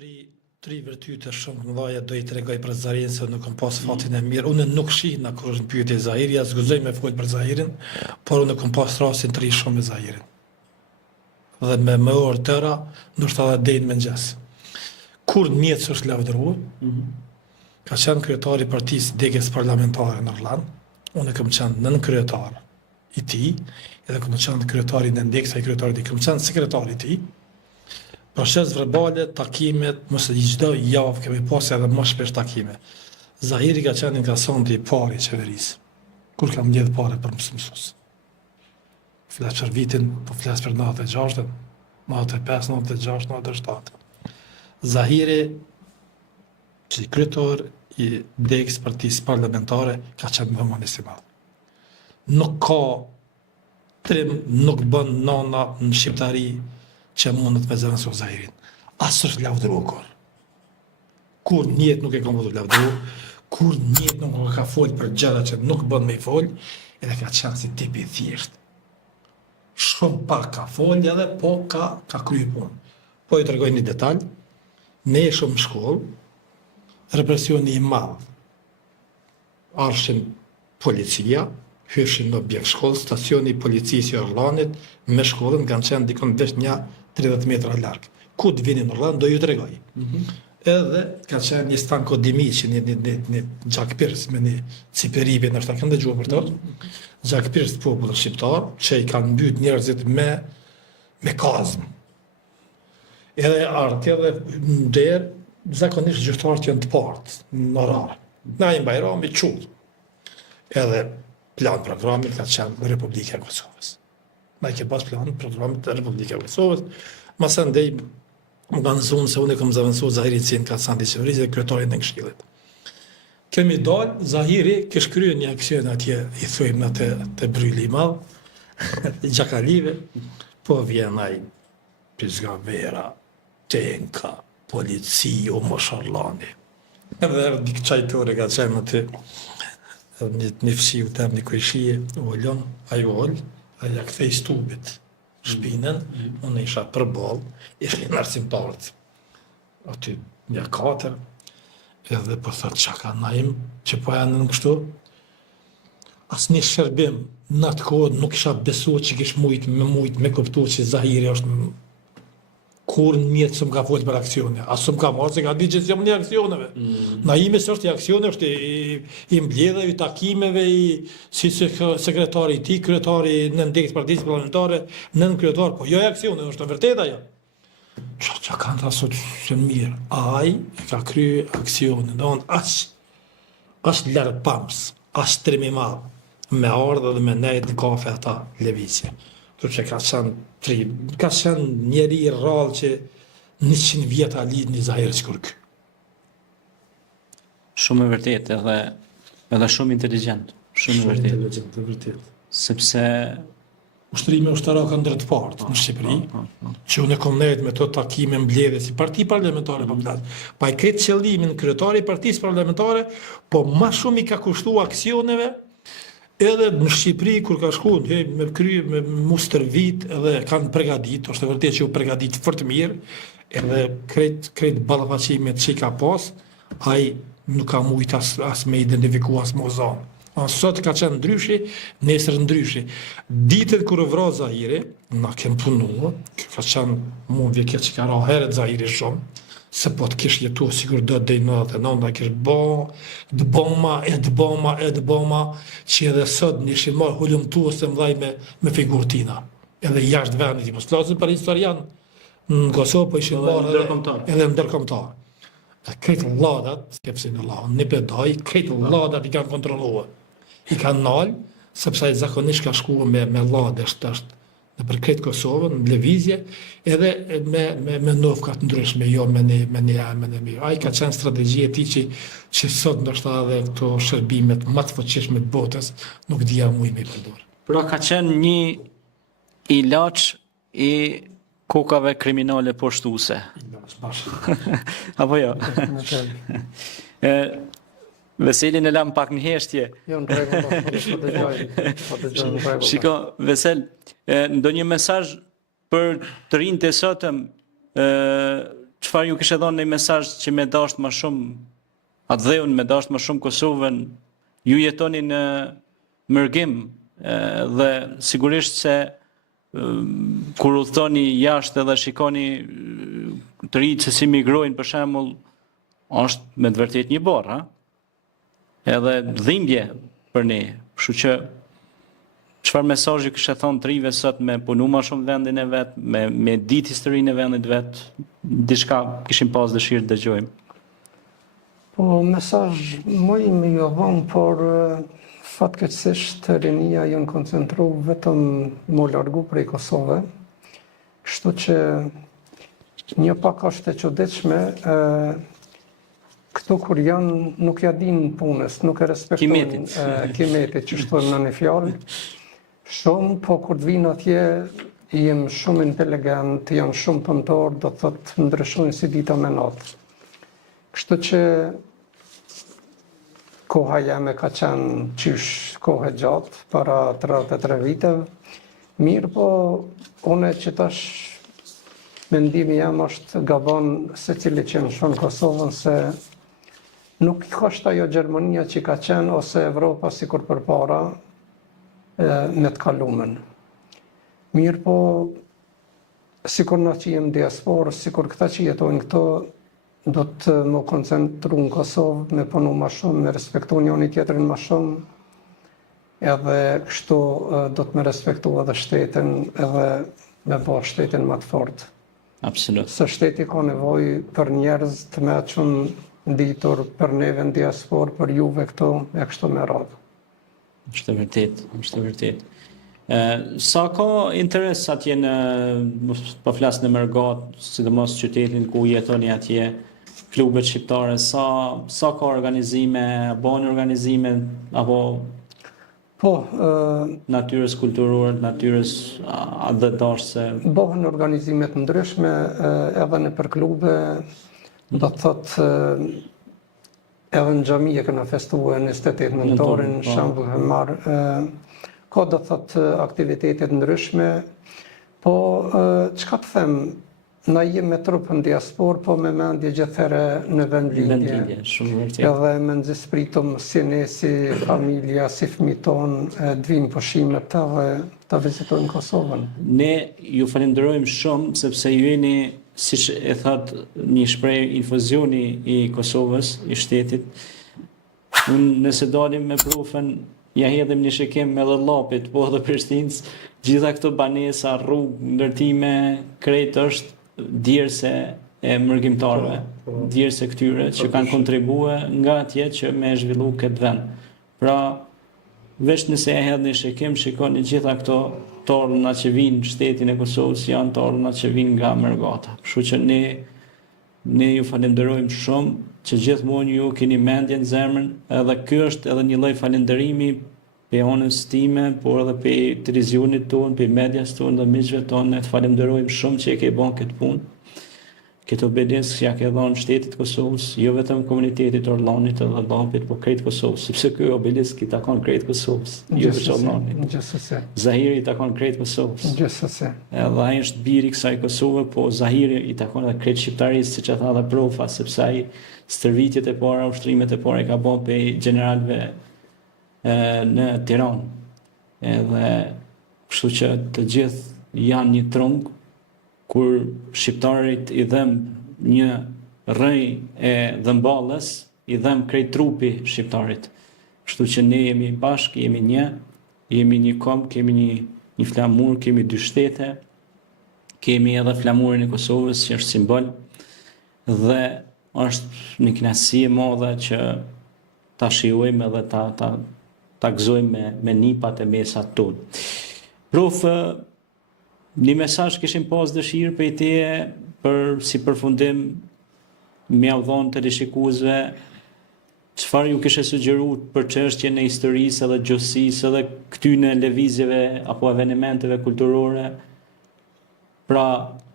Tri vërtyte shumë të mëdha do i tregoj për Zahirin se nuk kam pas fatin e mirë. Unë nuk shih na kur është pyetje Zahiri, ja zguzoj me fol për Zahirin, por unë kam pas rastin të ri shumë me Zahirin. Dhe me orë tëra, ndoshta edhe deri në mëngjes. Kur njëtë është lavdëruar, ka qenë kryetari i partisë degës parlamentare në Orlan, unë kam qenë nën kryetar i tij, edhe kam qenë kryetari në ndeksa i kryetarit, kam qenë sekretari i tij. Proces verbale, takimet, mëse çdo javë kemi pas edhe më shpesh takime. Zahiri ka qenë inkasanti i parë i qeverisë, kur kam mbledh parë për mësues. Flas për vitin, po flas për 96, 95, 96, 97. Zahiri, që i kryetar i degës partisë parlamentare, ka qenë vëmendjes i madh. Nuk ka trim, nuk bën nana në shqiptari që mundet me zëvendësu Zahirin. Asë është lavdëruar kur. Kur njët nuk e ka mundur lavdëruar, kur njët nuk ka folë për gjëra që nuk bën me i folë, edhe ka qenë si tipi thjesht. Shumë pak ka folë edhe, po ka krye punë. Po i tregoj një detalj, ne shumë në shkollë, represioni i madh. Arshin policia, hyshin në objekt shkollë, stacioni i policisë i Orlanit me shkollën kanë qenë dikon veç një 30 metra larg. Ku të vini në Orlan, do ju tregoj. Edhe ka qenë një stanko dimiqi, një gjakpirs me një ciperibe, nështë ta kanë dëgjuar për të, gjakpirs të popullit shqiptar, që i kanë mbyt njerëzit me kazm. Edhe arti edhe nder, zakonisht gjyqtarët janë të partë, në orar. Na i Bajrami qull. Edhe plan programit ka qenë Republika e Kosovës. Na i ke pas plan programit e Republika e Kosovës, masa ndej më kanë zonë se unë e kam zavendësuar Zahirin si në kasanti i qeverisë dhe kryetarin e Këshillit. Kemi dalë, Zahiri kish kryer një aksion atje, i thojmë atë të Bryli i Madh, Gjakalive, po vjen ai Pizgavera, tenka, polici, o mosharllani. Edhe erdhi çajtore ka qenë aty, një fshiu tem një kujshije, u olon, ai u ol, ai ja kthej stubit shpinën, unë isha përball, ishin arsimtarët. Aty një 4, edhe po thot çka ka naim, që po janë në kështu. Asnjë shërbim në atë kohë nuk isha besuar që kish mujt me kuptuar që Zahiri është kur njëtë së më ka folë për aksione. Asë më ka marrë se ka di që si jam një aksioneve. Na ime së është i aksione, është i mbledheve, i takimeve, si sekretari i ti, kryetari në ndekës partisë parlamentare, nën kryetar, po jo e aksione, është të vërteta jo. Që kanë të asot që në mirë, ai e ka krye aksione, do në ashtë lërë pams, ashtë trimi madhë, me ardhe dhe me nejtë në kafe ata levizje. Që ka qenë njeri i rrallë që 100 vjeta lidh një Zahir që kërkë. Shumë e vërtet edhe shumë inteligent. Shumë e vërtet. Sepse ushtrimi ushtarak kanë drejt partë në Shqipëri, që unë e kom nejtë me të takime mbledhje si parti parlamentare për plasë. Pa i kretë qëllimin kryetari i partisë parlamentare, po ma shumë i ka kushtu aksioneve. Edhe në Shqipëri, kur ka shku, me mustër vit, edhe kanë pregadit, është e vërtet që u pregadit fort mirë, edhe krejt ballafaqimet që i ka pas, ai nuk ka mujt as me identifiku as me zonë. Sot ka qenë ndryshi, nesër ndryshi. Ditët kur vra Zahiri, na kem punu, ka qenë mu vjekje që ka ra heret Zahiri shumë, se po të kish jetu sigur do të dejnë 99, da kish dëboma, që edhe sot një ishin marë hullumtuës të mdhaj me figurtina. Edhe jashtë vendit, i poslasin për historian, në Kosovë po ishin marë edhe ndërkombëtar. Kretë ladat, skepsi në ladë, një pedaj, kretë ladat i kanë kontrolua. I kanë nalë, sepse i zakonisht ka shku me ladë, është në për kretë Kosovën, në levizje, edhe me nofkat ndryshme, jo me një. Ai ka qenë strategji e ti që sot ndoshta edhe këto shërbimet më të fuqishme të botës nuk dija muj me përdor. Pra ka qenë një ilaç i kokave kriminale poshtuese. Apo jo? Veselin e lam pak në heshtje. Jo, në rregull, Shiko, Vesel, ndonjë mesazh për të rinjtë e sotëm çfarë ju kishe dhënë një mesazh që me dashur më shumë atë dheun, me dashur më shumë Kosovën, ju jetoni në mërgim dhe sigurisht se kur udhtoni jashtë edhe shikoni të rinjt se si migrojnë për shembull, është me të vërtet një borë, ha? Edhe dhimbje për ne. Kështu që çfarë mesazhi kishe thonë të rinjve sot me punu më shumë vendin e vet, me ditë historinë e vendit vet, diçka kishim pas dëshirë të dëgjojmë. Po mesazh më i më jo vonë, por fatkeqësisht rinia janë koncentru vetëm më largu prej Kosove. Kështu që një pak është e çuditshme, këtu kur janë nuk ja din punës, nuk e respektojnë kimetit që shtojmë në një fjalë. Shumë, po kur të vinë atje jem shumë inteligent, janë shumë punëtor, do të thotë ndryshojnë si dita me natë. Kështu që koha jeme ka qenë qysh kohë gjatë, para 33 viteve. Mirë, po une që tash mendimi jam është gabon se cili që në shon Kosovën, se nuk është ajo Gjermania që ka qenë, ose Evropa si kur përpara me të kalumen. Mirë, po si kur na që jem diasporë, si kur këta që jetojnë këto, do të më koncentru në Kosovë, me punu ma shumë, me respektu njëri tjetrin ma shumë, edhe kështu do të me respektu edhe shtetin, edhe me bo shtetin më të fortë. Absolut. Se shteti ka nevojë për njerëz të meqën ditur, për neve në diasporë, për juve këtu, e kështu me radhë. Është vërtet, është vërtet. Sa ka interes atje në, po flas në Mërgat, sidomos qytetin ku jetoni atje, klubet shqiptare, sa ka organizime, bën organizime apo Po, natyrës kulturore, natyrës adhetashse? Bëhen organizimet ndryshme, edhe në për klube, do të thotë edhe në xhami e kena festuar 28 nëntorin, shembull e marr. Ka do të thotë aktivitetet ndryshme, po çka të them, na jem me trupën diaspor, po me mendje gjithëherë në vendlindje. Shumë vërtet. Edhe me nxespritëm si ne, si familja, si fëmijët tonë, dvim pushimet edhe ta vizitojmë Kosovën. Ne ju falenderojmë shumë sepse ju jeni, siç e thot një shprehje, infuzioni i Kosovës, i shtetit. Unë nëse dalim me prufën, ja hedhim një shikim me llapit, po edhe Prishtinës, gjitha këto banesa, rrugë, ndërtime, krejt është djerse e mërgjimtarëve, djerse këtyre që kanë kontribuar nga atje që me zhvillu këtë vend. Pra, veç nëse e hedhni shikim, shikoni gjitha këto torna që vinë shtetin e Kosovës, janë torna që vinë nga Mërgata. Kështu që ne ju falenderojmë shumë që gjithmonë ju keni mendje në zemrën, edhe ky është edhe një lloj falenderimi pe onës time, por edhe pe televizionit tonë, pe medias tonë dhe miqve tonë, ne të falenderojmë shumë që e ke bën këtë punë. Këtë obediencë që ja ke dhënë shtetit Kosovës, jo vetëm komunitetit Orlonit edhe Llapit, por krejt Kosovës, sepse ky obediencë i takon krejt Kosovës, jo vetëm Orlonit. Gjithsesi. Zahiri i takon krejt Kosovës. Gjithsesi. Edhe ai është biri i kësaj Kosove, po Zahiri i takon edhe krejt shqiptarisë, siç e tha dhe profa, sepse ai stërvitjet e para, ushtrimet e para i ka bën pe generalëve në Tiranë. Edhe kështu që të gjithë janë një trung kur shqiptarit i dhem një rrej e dhëmballës, i dhem krejt trupi shqiptarit. Kështu që ne jemi bashkë, jemi një kom, kemi një flamur, kemi dy shtete, kemi edhe flamurin e Kosovës që është simbol, dhe është një kënaqësi e madhe që ta shijojmë edhe ta gëzojmë me nipat e mesat tonë. Prof, një mesazh kishim pas dëshirë për teje për si përfundim me udhën të rishikuesve, çfarë ju kishe sugjeruar për çështjen e historisë edhe gjuhësisë edhe këtyne lëvizjeve apo evenimenteve kulturore? Pra,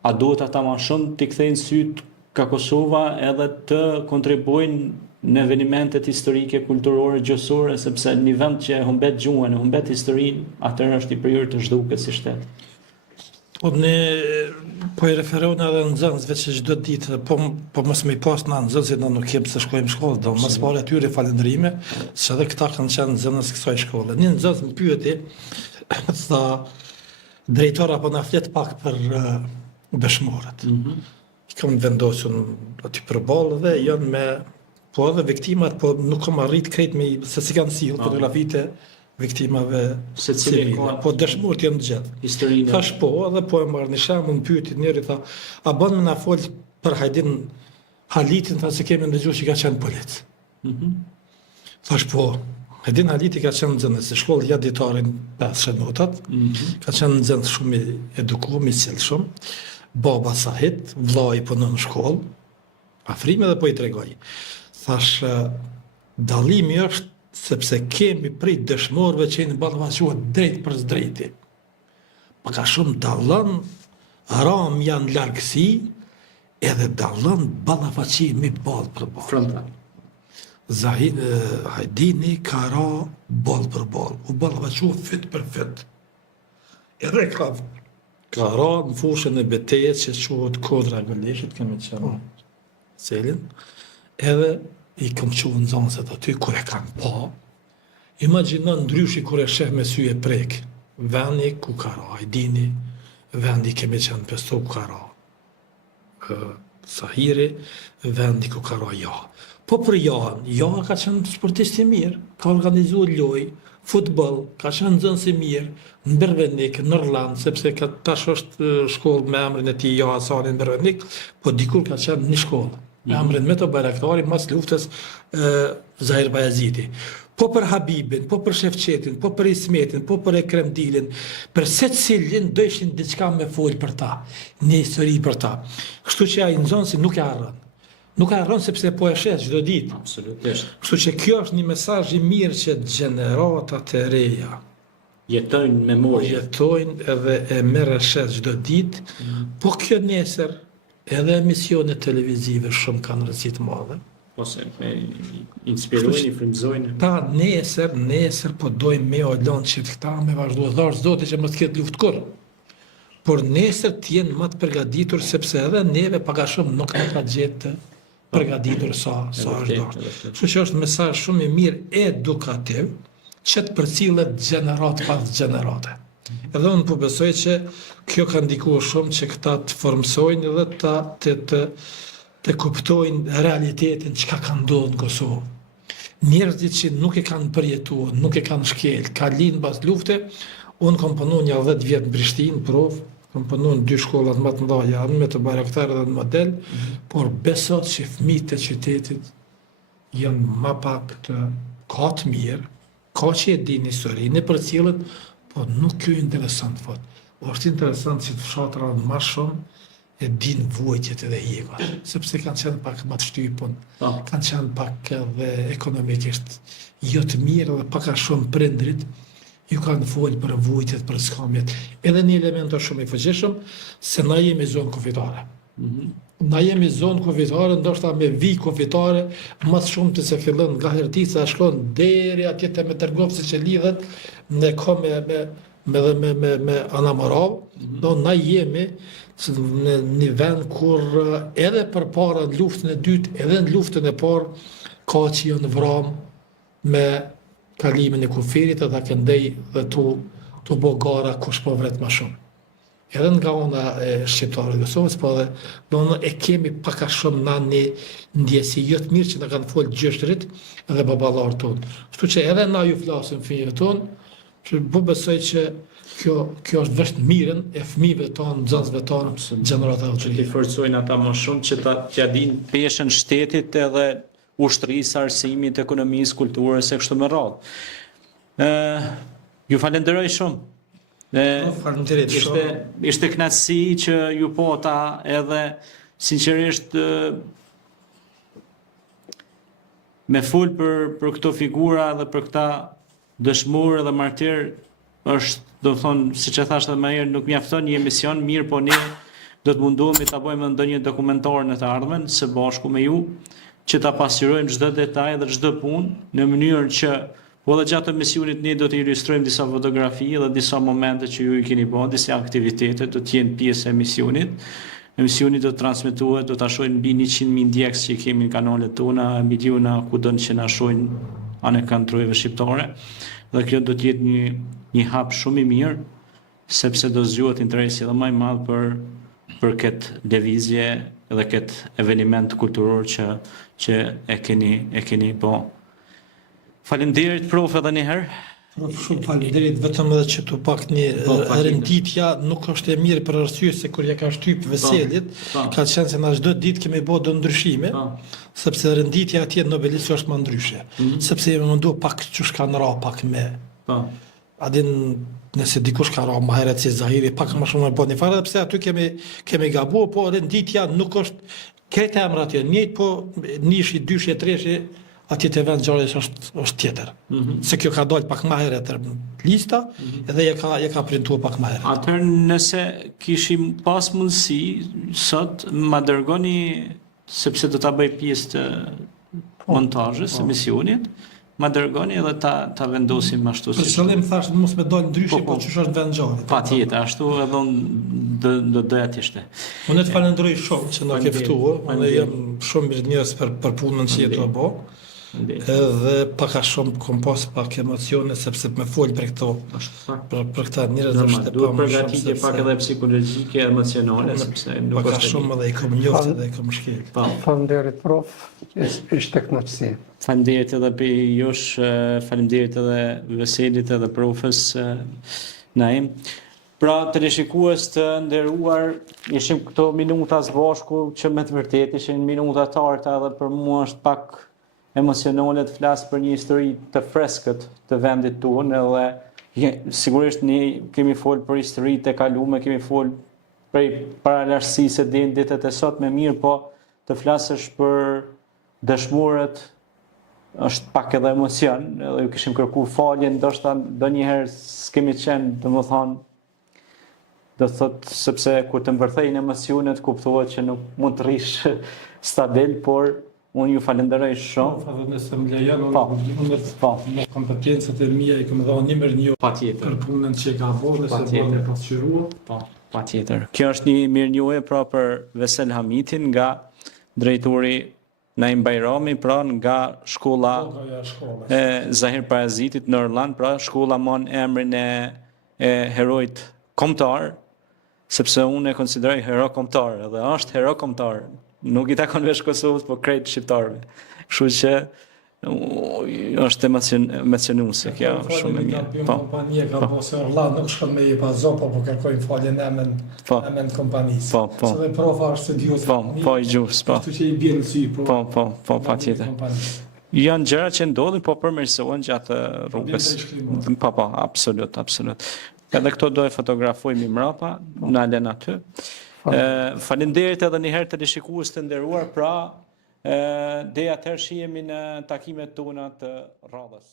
a duhet ata më shumë t'i kthejnë syt ka Kosova edhe të kontribuojnë në evenimentet historike, kulturore, gjuhësore, sepse një vend që humbet gjuhën, humbet historinë, atëherë është i prirur të zhduket si shtet. Po ne po i referon edhe nxënësve që çdo ditë, po mos më i pas na nxënësit na nuk kem se shkojmë në shkollë, do mos pare atyre falëndrime, se edhe këta kanë qenë nxënës kësaj shkolle. Një nxënës më pyeti, tha drejtori apo na flet pak për dëshmorët. Kam vendosur aty përballë dhe janë me po edhe viktimat, po nuk kam arrit krejt me se si kanë sill fotografitë viktimave Secili ka po dëshmorët janë të gjithë. historinë. Thash po, edhe po e marrë një shembull, pyeti njëri tha, a bën me na fol për Hajdin Halitin, tha se kemi ndëgjuar që ka qenë polic. Thash po, Hajdin Haliti ka qenë nxënës në shkollë ja ditarin 5 shënotat, ka qenë nxënës shumë i edukuar, i sjellshëm. Baba Sahit, vllai punon në shkollë, afrime dhe po i tregoj. Thash, dallimi është sepse kemi prej dëshmorëve që në ballafaqohet drejt për drejti. Po ka shumë dallon, ram janë largësi, edhe dallon ballafaqimi ball për ball. Frontal. Hajdini ka ra ball për ball, u ballafaqu fit për fit. Edhe ka ra në fushën e betejës që quhet Kodra e Gëleshit, kemi qenë selin, edhe i kam qunë nxënësit aty, kur e kanë pa, imagjinon ndryshi kur e sheh me sy e prek, vendi ku ka ra Hajdini, vendi kemi qenë pesto ku ka ra Sahiri, vendi ku ka ra Jaha. Po për Jaha ka qenë sportist i mirë, ka organizuar lojë, futboll, ka qenë nxënës i mirë, në Bervenik, në Irland, sepse tash është shkollë me emrin e tij Jaha Hasani në Bervenik, po dikur ka qenë një shkollë. Me emrin me të Bayraktari mas luftës Zahir Bayaziti. Po për Habibin, po për Shefqetin, po për Ismetin, po për Ekrem Dilin, për secilin do ishin diçka me folë për ta, një histori për ta. Kështu që ai nxënësi nuk e harron. Nuk e harron sepse po e shes çdo ditë. Absolutisht. Kështu që kjo është një mesazh i mirë që gjeneratat e reja Jetojnë memorie. jetojnë edhe e merr shes çdo ditë, po kjo nesër edhe emisionet televizive shumë kanë rëndësi të madhe. Ose me inspirojnë, i frymëzojnë. Ta nesër po dojmë me olon që këta me vazhdo dhash zoti që mos ketë luftë kur. Por nesër të jenë më të përgatitur sepse edhe neve paka shumë nuk na ka gjetë përgatitur sa është dorë. Kështu që është mesazh shumë i mirë edukativ që të përcillet gjenerat pas gjenerate. Edhe unë po besoj që kjo ka ndikuar shumë që këta të formsojnë dhe të kuptojnë realitetin çka ka ndodhur në Kosovë. Njerëzit që nuk e kanë përjetuar, nuk e kanë shkel, ka lind pas lufte, unë kam punuar një 10 vjet në Prishtinë, provë, kam punuar në 2 shkolla më të mëdha me të Bayraktar dhe në Model, por besoj që fëmijët e qytetit janë më pak të ka të mirë, ka që e din historinë e përcjellet, po nuk kjo interesant fort. Është interesant që të fshatra më shumë e din vujtjet edhe hjekat, sepse kanë qenë pak më të shtypun, kanë qenë pak edhe ekonomikisht jo të mirë dhe pak a shumë prindrit ju kanë folë për vujtjet, për skamjet. Edhe një element është shumë i fuqishëm se na jemi zonë kufitare. Na jemi zonë kufitare, ndoshta me vi kufitare, mas shumë të se fillon nga Hertica, shkon deri atje te me Tërgovci që lidhet në ko me Anamarav, do na jemi në një vend kur edhe për para në luftën e dytë, edhe në luftën e parë, ka që janë vram me kalimin e kufirit edhe këndej dhe tu bo gara kush po vret më shumë. Edhe nga ona e shqiptare e Kosovës, po edhe në e kemi paka shumë na një ndjesi jo të mirë që na kanë folë gjështërit edhe baballarë tonë. Kështu që edhe na ju flasim fëmijëve tonë, që po besoj që kjo është vesh mirën e fëmijëve tonë, nxënësve tonë, gjeneratave të Që t'i forcojnë ata më shumë që t'ja dinë peshën shtetit edhe ushtrisë, arsimit, ekonomisë, kulturës e kështu me radhë. Ju falenderoj shumë. Faleminderit shumë. Ishte kënaqësi që ju po ta edhe sinqerisht me fol për këto figura dhe për këta dëshmorë dhe martir është, do të thonë, siç e thash edhe më herë, nuk mjafton një emision, mirë po ne do të mundohemi ta bëjmë ndonjë dokumentar në të ardhmen së bashku me ju, që ta pasqyrojmë çdo detaj dhe çdo punë në mënyrë që Po edhe gjatë misionit ne do të ilustrojmë disa fotografi dhe disa momente që ju i keni bërë, disa aktivitete do të jenë pjesë e misionit. Misioni do të transmetohet, do ta shohin mbi 100.000 ndjekës që kemi në kanalet tona, miliona kudo që na shohin anë kantrojve shqiptare. Dhe kjo do të jetë një hap shumë i mirë, sepse do zgjuhet interesi edhe më i madh për këtë lëvizje dhe këtë eveniment kulturor që e keni po. Faleminderit prof edhe një herë. Shumë faleminderit, vetëm edhe që tu pak një renditja nuk është e mirë për arsye se kur ja ka shtyp veselit, ka qenë se na çdo ditë kemi bërë do ndryshime, sepse renditja atje në Nobelis është më ndryshe, sepse jemi mundu pak çush kanë ra pak me. A din nëse dikush ka ra më herët si Zahiri, pak më shumë me bën fare, pse aty kemi gabuar, po renditja nuk është këtë emra atje, njëjtë po nishi, dyshi, treshi atje të vend gjarës është tjetër. Se kjo ka dalë pak ma herët lista, edhe je ka printuar pak ma herët. Atëherë nëse kishim pas mundësi, sot ma dërgoni, sepse do ta bëj pjesë të montazhës së misionit, ma dërgoni edhe ta vendosim ashtu si. Për qëllim thash mos me dalë ndryshe, po çush është vend gjarë. Patjetër, ashtu edhe unë do doja të ishte. Unë të falenderoj shumë që na ke ftuar, unë jam shumë mirënjohës për punën që jetë bë. Edhe paka shumë kom pas pak emocione sepse me fol për këto për këta njerëz është duhet përgatitje pak edhe psikologjike, emocionale sepse nuk paka është shumë edhe i kom njohur edhe i kom shkel. Faleminderit prof, ishte kënaqësi. Faleminderit edhe për jush, faleminderit edhe Veselit edhe profes Naim. Pra të rishikues të nderuar, ishim këto minuta së bashku që me të vërtetë ishin minuta të arta edhe për mua është pak emocionale të flas për një histori të freskët të vendit tonë edhe sigurisht ne kemi fol për historitë e kaluara, kemi fol për paralarësisë deri në ditët e sotme mirë, po të flasësh për dëshmorët është pak edhe emocion, edhe ju kishim kërkuar falje, ndoshta ndonjëherë s'kemi qenë, domethënë do thot sepse kur të mbërthejnë emocionet kuptohet që nuk mund të rrish stabil, por unë ju falenderoj shumë. Edhe nëse më lejon, unë me kompetencat e mia i kam dhënë një mirënjohje Patjetër. për punën që ka bërë, nëse bën e pasqyruar. Patjetër. Kjo është një mirënjohje pra për Vesel Hamitin nga drejtori Naim Bajrami, pra nga shkolla e Zahir Parazitit në Orland, pra shkolla mon emrin e herojt kombëtar, sepse unë e konsideroj hero kombëtar, edhe është hero kombëtar. Nuk i takon veç Kosovës, po krejt shqiptarëve. Kështu që është emocionuese kjo, shumë e mirë. Po. Kompania ka pasur Orland, nuk shkon me i pa zopa, po kërkojnë faljen emën kompanisë. Po. Se dhe profa është studios. Po i gjus, po. Kështu që i bën sy, Po, patjetër. Janë gjëra që ndodhin, po përmirësohen gjatë rrugës. Po, absolut. Edhe këto do e fotografojmë mbrapa, na lën aty. Faleminderit edhe një herë të rishikues të nderuar, pra deri atëherë shihemi në takimet tona të radhës.